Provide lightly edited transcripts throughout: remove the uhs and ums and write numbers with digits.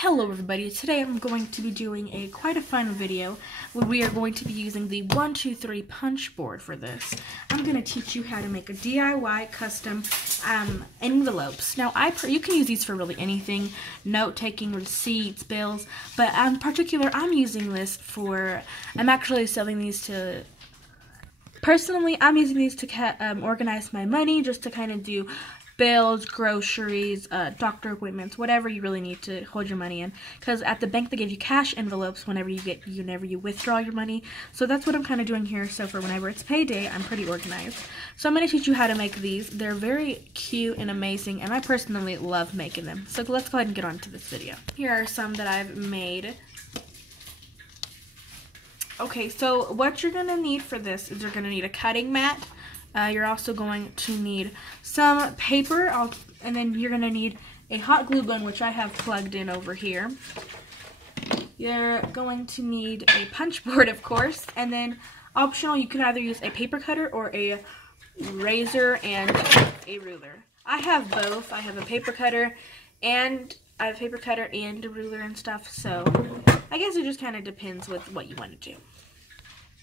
Hello everybody, today I'm going to be doing quite a fun video where we are going to be using the 1, 2, 3 punch board for this. I'm going to teach you how to make a DIY custom envelopes. Now you can use these for really anything, note-taking, receipts, bills, but in particular I'm using this for, I'm actually selling these to, personally I'm using these to organize my money, just to kind of do bills, groceries, doctor appointments, whatever you really need to hold your money in. Because at the bank they give you cash envelopes whenever you withdraw your money. So that's what I'm kind of doing here. So for whenever it's payday, I'm pretty organized. So I'm going to teach you how to make these. They're very cute and amazing, and I personally love making them. So let's go ahead and get on to this video. Here are some that I've made. Okay, so what you're going to need for this is you're going to need a cutting mat. You're also going to need some paper, and then you're going to need a hot glue gun, which I have plugged in over here. You're going to need a punch board, of course, and then optional, you can either use a paper cutter or a razor and a ruler. I have both. I have a paper cutter and a ruler and stuff, so I guess it just kind of depends with what you want to do.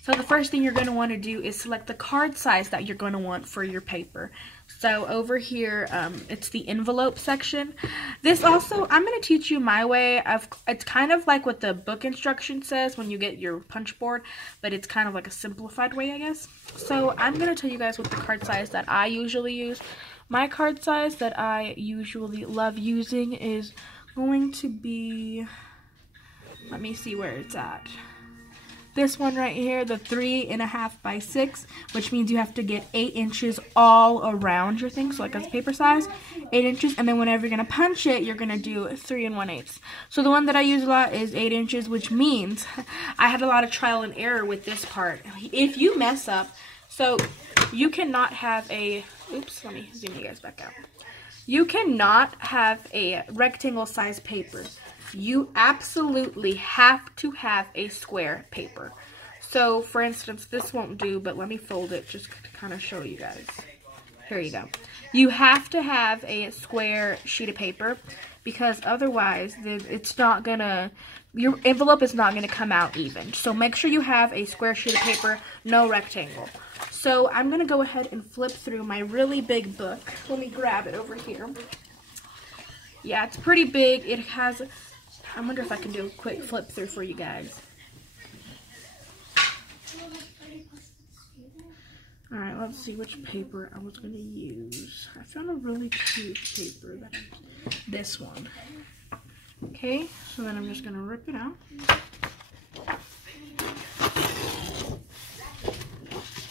So the first thing you're going to want to do is select the card size that you're going to want for your paper. So over here, it's the envelope section. This also, I'm going to teach you my way of, it's kind of like what the book instruction says when you get your punch board, but it's kind of like a simplified way, I guess. So I'm going to tell you guys what the card size that I usually use. My card size that I usually love using is going to be, let me see where it's at. This one right here, the 3.5 by 6, which means you have to get 8 inches all around your thing. So like as paper size, 8 inches, and then whenever you're gonna punch it, you're gonna do 3 1/8. So the one that I use a lot is 8 inches, which means I had a lot of trial and error with this part. If you mess up, so you cannot have a, oops, let me zoom you guys back out. You cannot have a rectangle size paper. You absolutely have to have a square paper. So, for instance, this won't do, but let me fold it just to kind of show you guys. Here you go. You have to have a square sheet of paper, because otherwise it's not gonna, your envelope is not gonna come out even. So make sure you have a square sheet of paper, no rectangle. So I'm gonna go ahead and flip through my really big book. Let me grab it over here. Yeah, it's pretty big. It has, I wonder if I can do a quick flip through for you guys. Alright, let's see which paper I was going to use. I found a really cute paper. This one. Okay, so then I'm just going to rip it out.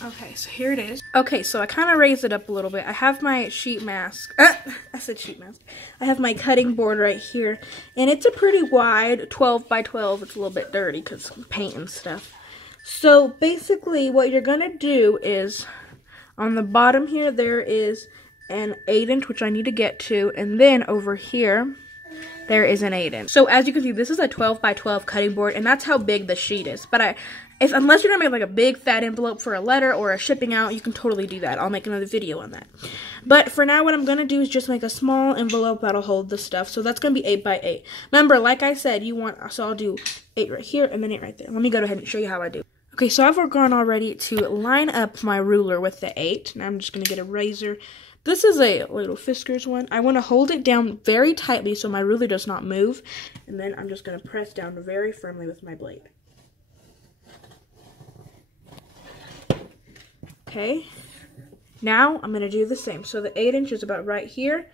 Okay, so here it is. Okay, so I kind of raised it up a little bit. I have my sheet mask. I said sheet mask. I have my cutting board right here. And it's a pretty wide 12 by 12. It's a little bit dirty because paint and stuff. So basically what you're going to do is on the bottom here there is an 8 inch, which I need to get to. And then over here there is an 8 inch. So as you can see, this is a 12 by 12 cutting board, and that's how big the sheet is. But unless you're gonna make like a big fat envelope for a letter or a shipping out, you can totally do that. I'll make another video on that. But for now, what I'm gonna do is just make a small envelope that'll hold the stuff. So that's gonna be 8 by 8. Remember, like I said, so I'll do 8 right here and then 8 right there. Let me go ahead and show you how I do. Okay, so I've gone already to line up my ruler with the 8. Now I'm just gonna get a razor. This is a little Fiskars one. I want to hold it down very tightly so my ruler does not move. And then I'm just going to press down very firmly with my blade. Okay. Now I'm going to do the same. So the 8 inch is about right here.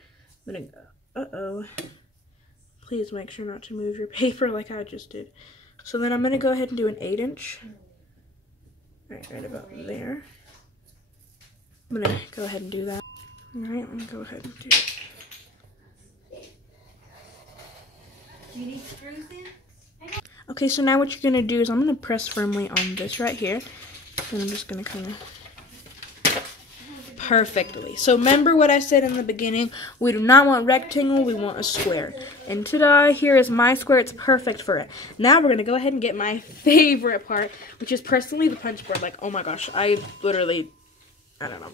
I'm going to go, uh-oh. Please make sure not to move your paper like I just did. So then I'm going to go ahead and do an 8 inch. Right about there. I'm going to go ahead and do that. Alright, let me go ahead and do it. Do you need screws in? Okay, so now what you're going to do is I'm going to press firmly on this right here. And I'm just going to kind of perfectly. So remember what I said in the beginning. We do not want rectangle, we want a square. And ta-da, here is my square. It's perfect for it. Now we're going to go ahead and get my favorite part, which is personally the punch board. Like, oh my gosh, I don't know.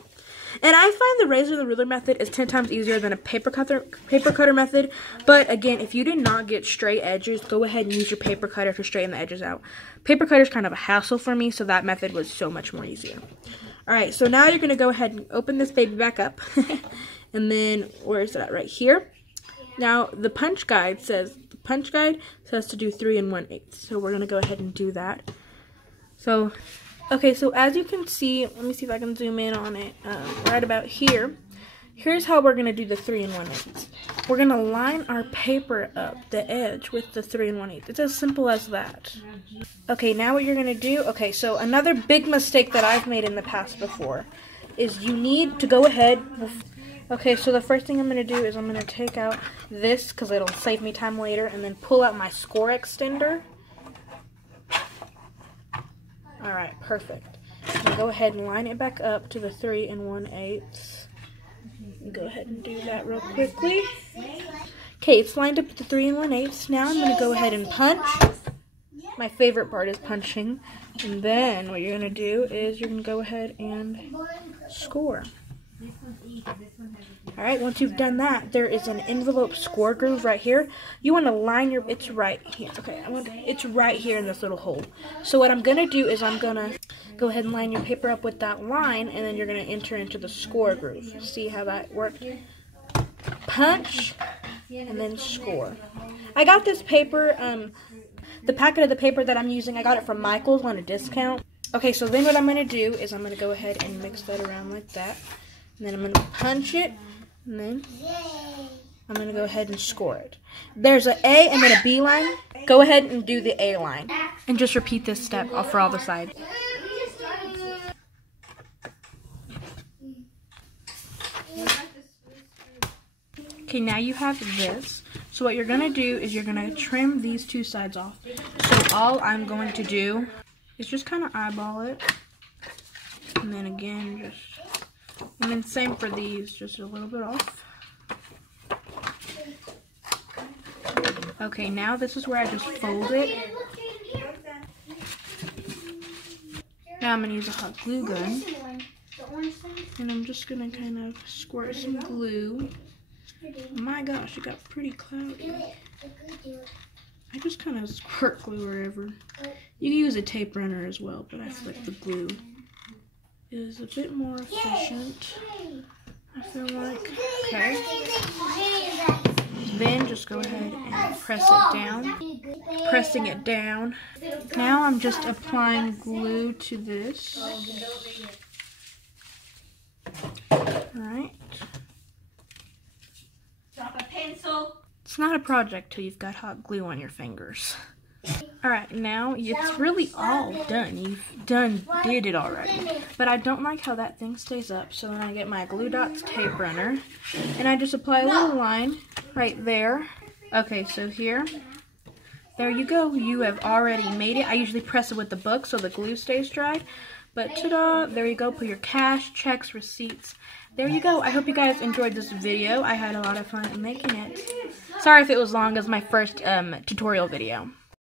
And I find the razor and the ruler method is 10 times easier than a paper cutter method. But again, if you did not get straight edges, go ahead and use your paper cutter to straighten the edges out. Paper cutter is kind of a hassle for me, so that method was so much more easier. Alright, so now you're going to go ahead and open this baby back up. And then, where is it at? Right here. Now, the punch guide says to do 3 1/8. So we're going to go ahead and do that. So, okay, so as you can see, let me see if I can zoom in on it, right about here. Here's how we're going to do the 3 1/8. We're going to line our paper up, the edge, with the 3 1/8. It's as simple as that. Okay, now what you're going to do, okay, so another big mistake that I've made in the past before is you need to go ahead. Okay, so the first thing I'm going to do is I'm going to take out this, because it'll save me time later, and then pull out my score extender. Alright, perfect. And go ahead and line it back up to the 3 1/8. Go ahead and do that real quickly. Okay, it's lined up to 3 1/8. Now I'm going to go ahead and punch. My favorite part is punching. And then what you're going to do is you're going to go ahead and score. Alright, once you've done that, there is an envelope score groove right here. You want to line your, it's right here. Okay, it's right here in this little hole. So what I'm going to do is I'm going to go ahead and line your paper up with that line, and then you're going to enter into the score groove. See how that worked? Punch, and then score. I got this paper, the packet of the paper that I'm using, I got it from Michael's on a discount. Okay, so then what I'm going to do is I'm going to go ahead and mix that around like that. And then I'm going to punch it, and then I'm going to go ahead and score it. There's an A and then a B line. Go ahead and do the A line. And just repeat this step for all the sides. Okay, now you have this. So what you're going to do is you're going to trim these two sides off. So all I'm going to do is just kind of eyeball it. And then again, and then same for these, just a little bit off. Okay, now this is where I just fold it. Now I'm going to use a hot glue gun. And I'm just going to kind of squirt some glue. Oh my gosh, it got pretty cloudy. I just kind of squirt glue wherever. You can use a tape runner as well, but I feel like the glue is a bit more efficient, I feel like. Okay. Then just go ahead and press it down. Pressing it down. Now I'm just applying glue to this. Alright. Drop a pencil. It's not a project till you've got hot glue on your fingers. Alright, now it's really all done. You've did it already. But I don't like how that thing stays up. So then I get my Glue Dots tape runner. And I just apply a little line right there. Okay, so here. There you go. You have already made it. I usually press it with the book so the glue stays dry. But ta-da, there you go. Put your cash, checks, receipts. There you go. I hope you guys enjoyed this video. I had a lot of fun making it. Sorry if it was long. It was my first tutorial video.